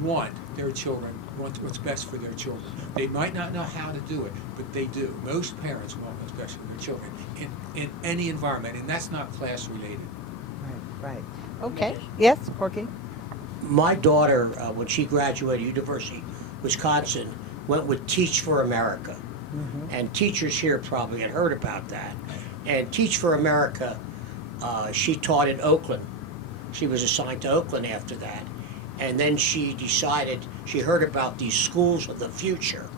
want their children, want what's best for their children. They might not know how to do it, but they do. Most parents want what's best for their children in any environment, and that's not class related. Right. Okay. Yes, Corky. My daughter, when she graduated University of Wisconsin, went with Teach for America. And teachers here probably had heard about that. And Teach for America, she taught in Oakland. She was assigned to Oakland after that. And then she decided, she heard about these schools of the future.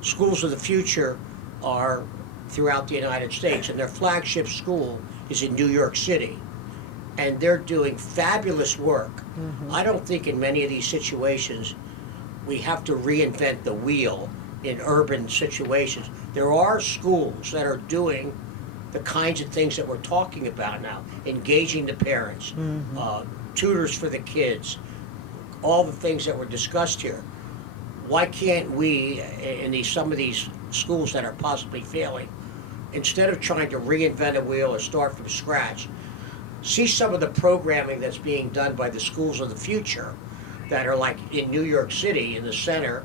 Schools of the future are throughout the United States, and their flagship school is in New York City. And they're doing fabulous work. I don't think in many of these situations we have to reinvent the wheel in urban situations. There are schools that are doing the kinds of things that we're talking about now, engaging the parents, tutors for the kids, all the things that were discussed here. Why can't we, in some of these schools that are possibly failing, instead of trying to reinvent a wheel or start from scratch, see some of the programming that's being done by the schools of the future that are like in New York City in the center,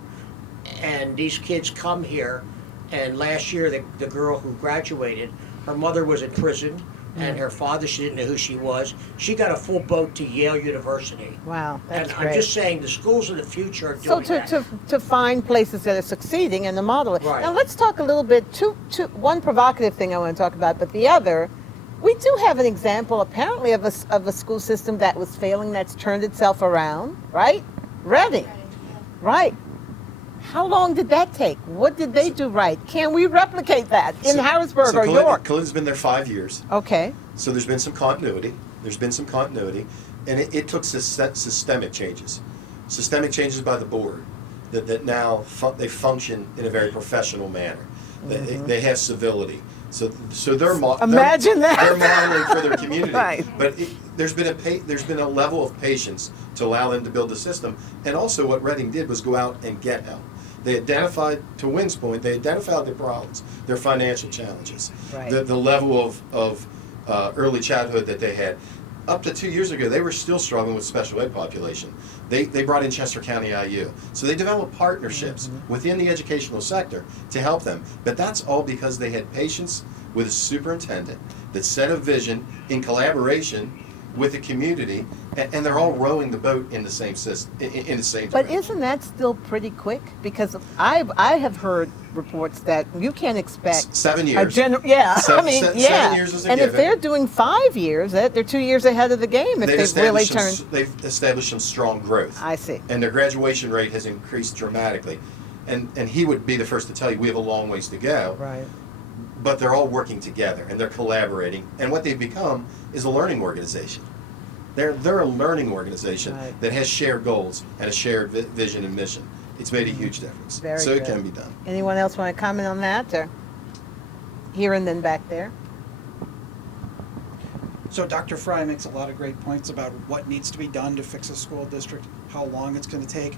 and these kids come here, and last year the girl who graduated, her mother was in prison, and her father, she didn't know who she was. She got a full boat to Yale University. Wow, that's and great. I'm just saying the schools of the future are So doing that. to find places that are succeeding and to model it. Right. Now let's talk a little bit, one provocative thing I want to talk about, but the other, we do have an example apparently of a school system that was failing that's turned itself around, right? Reading, right. How long did that take? What did they do right? Can we replicate that in Harrisburg or York? Clinton's been there 5 years. Okay. So there's been some continuity. And it took systemic changes. Systemic changes by the board that now they function in a very professional manner. They have civility. So they're Imagine that. They're modeling for their community. Right. But there's been a level of patience to allow them to build the system. And also what Reading did was go out and get help. They identified, to Wynn's point, they identified their problems, their financial challenges, Right. the level of early childhood that they had. Up to 2 years ago, they were still struggling with special ed population. They brought in Chester County IU. So they developed partnerships within the educational sector to help them. But that's all because they had patience with a superintendent that set a vision in collaboration with the community, and they're all rowing the boat in the same system, in the same But direction. isn't that still pretty quick? Because I have heard reports that you can't expect 7 years. Seven 7 years is a and if given. they're doing 5 years, they're 2 years ahead of the game. If they've really turned. They've established some strong growth. I see. And their graduation rate has increased dramatically. And he would be the first to tell you we have a long ways to go. Right. But they're all working together and they're collaborating. And what they've become is a learning organization. They're a learning organization Right. that has shared goals and a shared vision and mission. It's made a huge difference. Very so good. it can be done. Anyone else want to comment on that? Or here and then back there. So Dr. Fry makes a lot of great points about what needs to be done to fix a school district, how long it's going to take.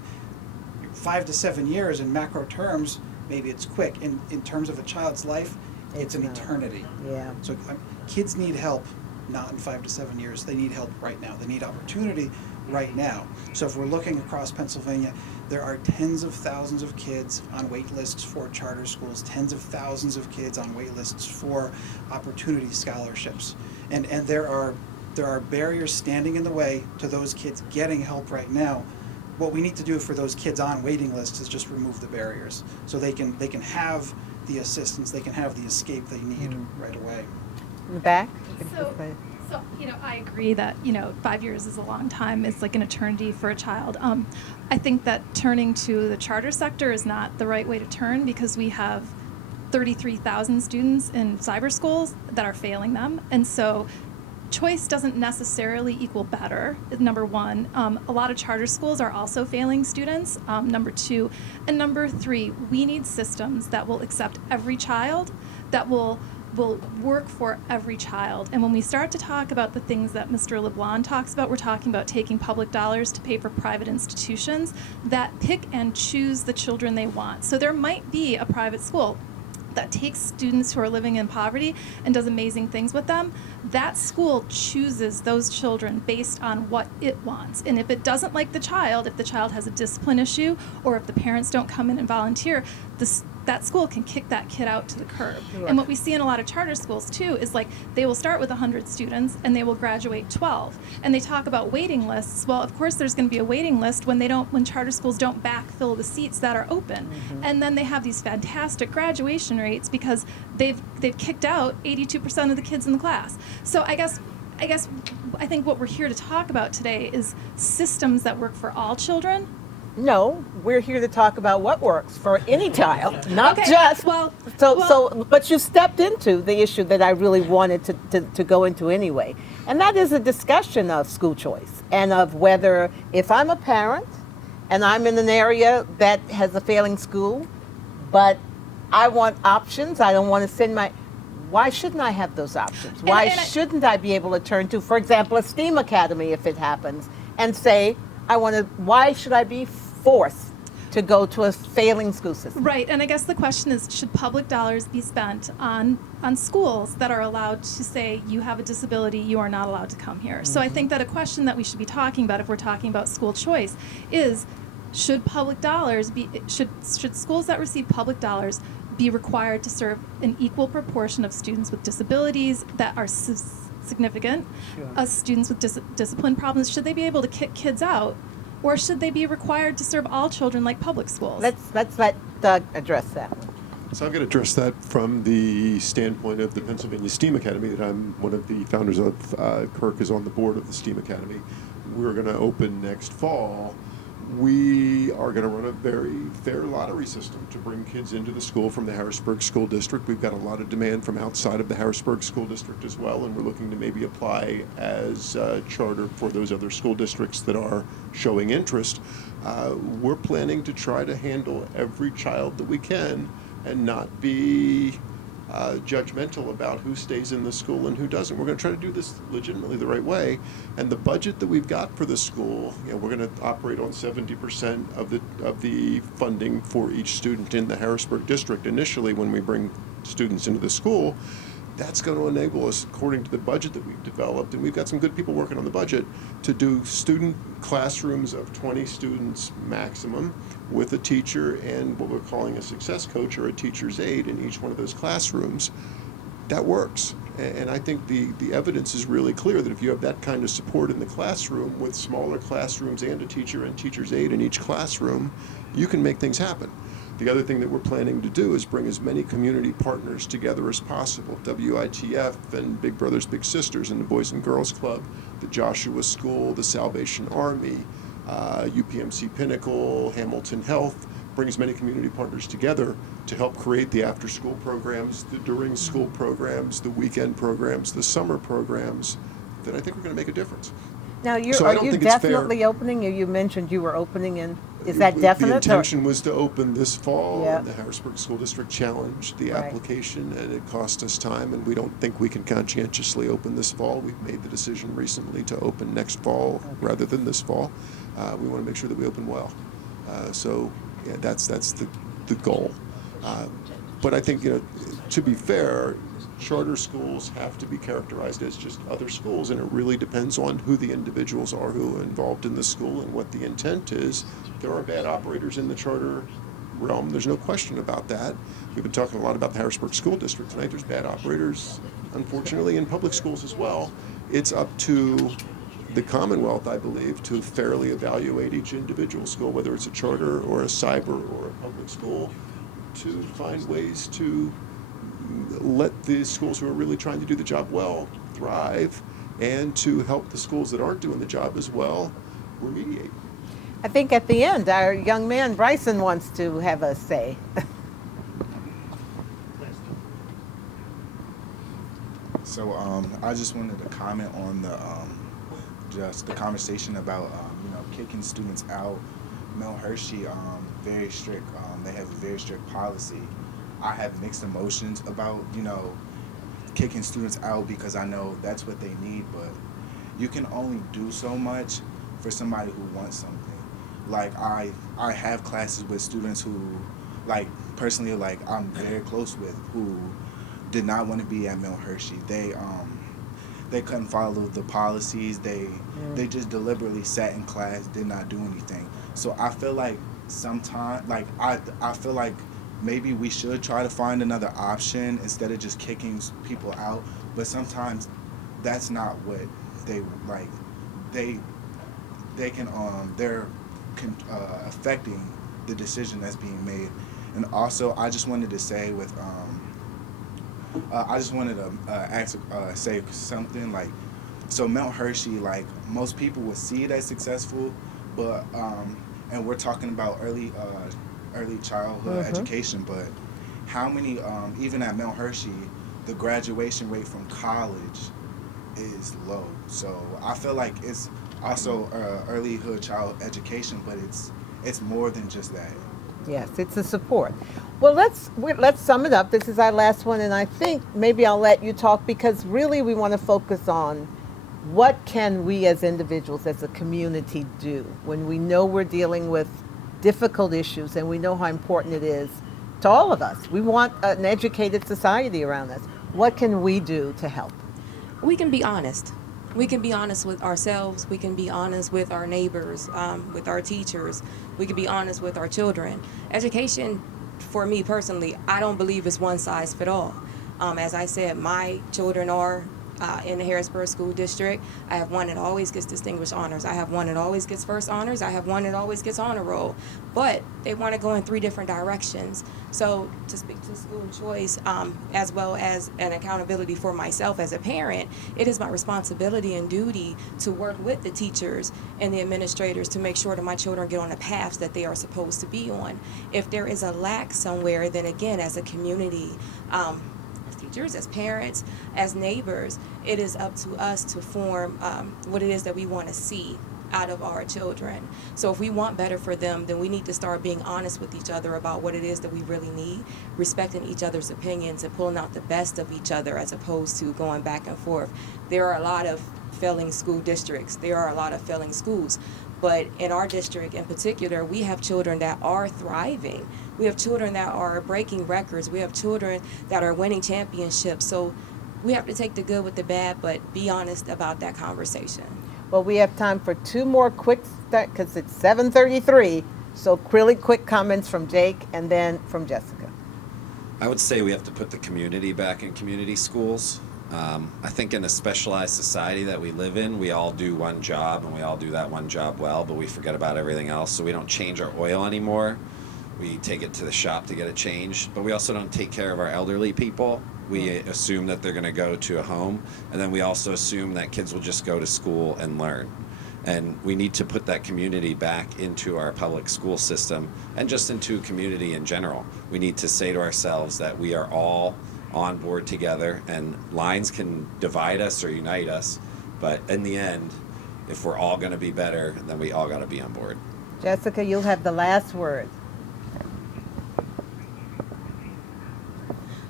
5 to 7 years in macro terms maybe it's quick. In terms of a child's life, it's an not. eternity. Yeah. So kids need help, not in 5 to 7 years. They need help right now. They need opportunity right now. So if we're looking across Pennsylvania, there are tens of thousands of kids on wait lists for charter schools, tens of thousands of kids on wait lists for opportunity scholarships. And there are barriers standing in the way to those kids getting help right now. What we need to do for those kids on waiting lists is just remove the barriers so they can have the assistance, they can have the escape they need right away. In the back? So, I agree that, 5 years is a long time. It's like an eternity for a child. I think that turning to the charter sector is not the right way to turn because we have 33,000 students in cyber schools that are failing them. And so choice doesn't necessarily equal better, number one. A lot of charter schools are also failing students, number two. And number three, we need systems that will accept every child, that will work for every child. And when we start to talk about the things that Mr. LeBlanc talks about, we're talking about taking public dollars to pay for private institutions that pick and choose the children they want. So there might be a private school that takes students who are living in poverty and does amazing things with them. That school chooses those children based on what it wants. And if it doesn't like the child, if the child has a discipline issue, or if the parents don't come in and volunteer, that school can kick that kid out to the curb. Sure. And what we see in a lot of charter schools too is like they will start with 100 students and they will graduate 12. And they talk about waiting lists. Well, of course there's going to be a waiting list when charter schools don't backfill the seats that are open. And then they have these fantastic graduation rates because they've kicked out 82% of the kids in the class. So I think what we're here to talk about today is systems that work for all children. No, we're here to talk about what works for any child, not Okay, just. well, But you stepped into the issue that I really wanted to go into anyway, and that is a discussion of school choice and of whether, if I'm a parent and I'm in an area that has a failing school, but I want options, I don't want to send why shouldn't I have those options? Why shouldn't I be able to turn to, for example, a STEAM academy if it happens, and say, why should I be forced to go to a failing school system? Right, and I guess the question is, should public dollars be spent on schools that are allowed to say, you have a disability, you are not allowed to come here? So I think that a question that we should be talking about if we're talking about school choice is, should public dollars should schools that receive public dollars be required to serve an equal proportion of students with disabilities that are significant, students with discipline problems? Should they be able to kick kids out? Or should they be required to serve all children like public schools? Let's let Doug address that one. So I'm going to address that from the standpoint of the Pennsylvania STEAM Academy that I'm one of the founders of. Kirk is on the board of the STEAM Academy. We're going to open next fall. We are going to run a very fair lottery system to bring kids into the school from the Harrisburg School District. We've got a lot of demand from outside of the Harrisburg School District as well, and we're looking to maybe apply as charter for those other school districts that are showing interest. We're planning to try to handle every child that we can and not be judgmental about who stays in the school and who doesn't. We're going to try to do this legitimately the right way. And the budget that we've got for the school, we're going to operate on 70% of the funding for each student in the Harrisburg district initially when we bring students into the school. That's going to enable us, according to the budget that we've developed, and we've got some good people working on the budget, to do student classrooms of 20 students maximum with a teacher and what we're calling a success coach or a teacher's aide in each one of those classrooms. That works. And I think the evidence is really clear that if you have that kind of support in the classroom with smaller classrooms and a teacher and teacher's aide in each classroom, you can make things happen. The other thing that we're planning to do is bring as many community partners together as possible. WITF and Big Brothers Big Sisters and the Boys and Girls Club, the Joshua School, the Salvation Army, UPMC Pinnacle, Hamilton Health, bring as many community partners together to help create the after-school programs, the during-school programs, the weekend programs, the summer programs that I think are going to make a difference. Now, are you think it's definitely opening? You mentioned you were opening in. Is that definite? The intention was to open this fall. Yep. And the Harrisburg School District challenged the Right. application, and it cost us time, and we don't think we can conscientiously open this fall. We've made the decision recently to open next fall rather than this fall. We want to make sure that we open well. So that's the goal. But I think, to be fair, charter schools have to be characterized as just other schools, and it really depends on who the individuals are who are involved in the school and what the intent is. There are bad operators in the charter realm. There's no question about that. We've been talking a lot about the Harrisburg School District tonight. There's bad operators, unfortunately, in public schools as well. It's up to the Commonwealth, I believe, to fairly evaluate each individual school, whether it's a charter or a cyber or a public school, to find ways to let the schools who are really trying to do the job well thrive, and to help the schools that aren't doing the job as well remediate. I think at the end, our young man Bryson wants to have a say. So I just wanted to comment on just the conversation about kicking students out. Hershey, very strict. They have a very strict policy. I have mixed emotions about kicking students out, because I know that's what they need, but you can only do so much for somebody who wants something. Like I have classes with students who, personally, I'm very close with, who did not want to be at Hershey. They couldn't follow the policies. They just deliberately sat in class, did not do anything. So I feel like sometimes, I feel like maybe we should try to find another option instead of just kicking people out. But sometimes that's not what they like. They're affecting the decision that's being made. And also, I just wanted to say say something like, so Hershey, most people would see it as successful, but and we're talking about early childhood education, but how many, even at Hershey, the graduation rate from college is low. So I feel like it's also earlyhood child education, but it's more than just that. Yes, it's a support. Well, let's sum it up. This is our last one, and I think maybe I'll let you talk, because really we want to focus on what can we as individuals, as a community, do when we know we're dealing with difficult issues and we know how important it is to all of us. We want an educated society around us. What can we do to help? We can be honest. We can be honest with ourselves. We can be honest with our neighbors, with our teachers. We can be honest with our children. Education, for me personally, I don't believe it's one size fit all. As I said, my children are in the Harrisburg School District. I have one that always gets distinguished honors. I have one that always gets first honors. I have one that always gets honor roll. But they want to go in 3 different directions. So to speak to school choice, as well as an accountability for myself as a parent, it is my responsibility and duty to work with the teachers and the administrators to make sure that my children get on the paths that they are supposed to be on. If there is a lack somewhere, then again, as a community, as teachers, as parents, as neighbors, it is up to us to form what it is that we want to see out of our children. So if we want better for them, then we need to start being honest with each other about what it is that we really need, respecting each other's opinions and pulling out the best of each other, as opposed to going back and forth. There are a lot of failing school districts. There are a lot of failing schools. But in our district in particular, we have children that are thriving. We have children that are breaking records. We have children that are winning championships. So we have to take the good with the bad, but be honest about that conversation. Well, we have time for 2 more quick, because it's 7:33. So really quick comments from Jake and then from Jessica. I would say we have to put the community back in community schools. I think in a specialized society that we live in, we all do one job and we all do that one job well, but we forget about everything else. So we don't change our oil anymore. We take it to the shop to get it changed, but we also don't take care of our elderly people. We assume that they're going to go to a home, and then we also assume that kids will just go to school and learn. And we need to put that community back into our public school system and just into community in general. We need to say to ourselves that we are all on board together, and lines can divide us or unite us, but in the end, if we're all going to be better, then we all got to be on board. Jessica, you'll have the last word.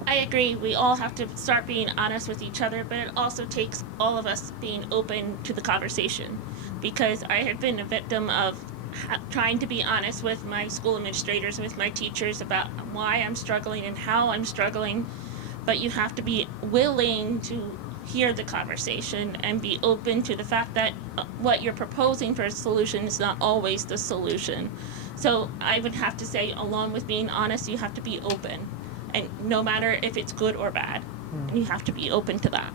I agree. We all have to start being honest with each other, but it also takes all of us being open to the conversation, because I have been a victim of trying to be honest with my school administrators, with my teachers about why I'm struggling and how I'm struggling. But you have to be willing to hear the conversation and be open to the fact that what you're proposing for a solution is not always the solution. So I would have to say, along with being honest, you have to be open. And no matter if it's good or bad, you have to be open to that.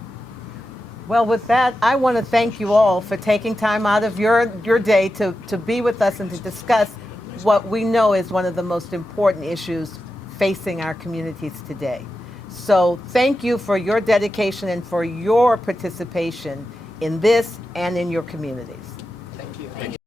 Well, with that, I want to thank you all for taking time out of your day to be with us and to discuss what we know is one of the most important issues facing our communities today. So thank you for your dedication and for your participation in this and in your communities. Thank you.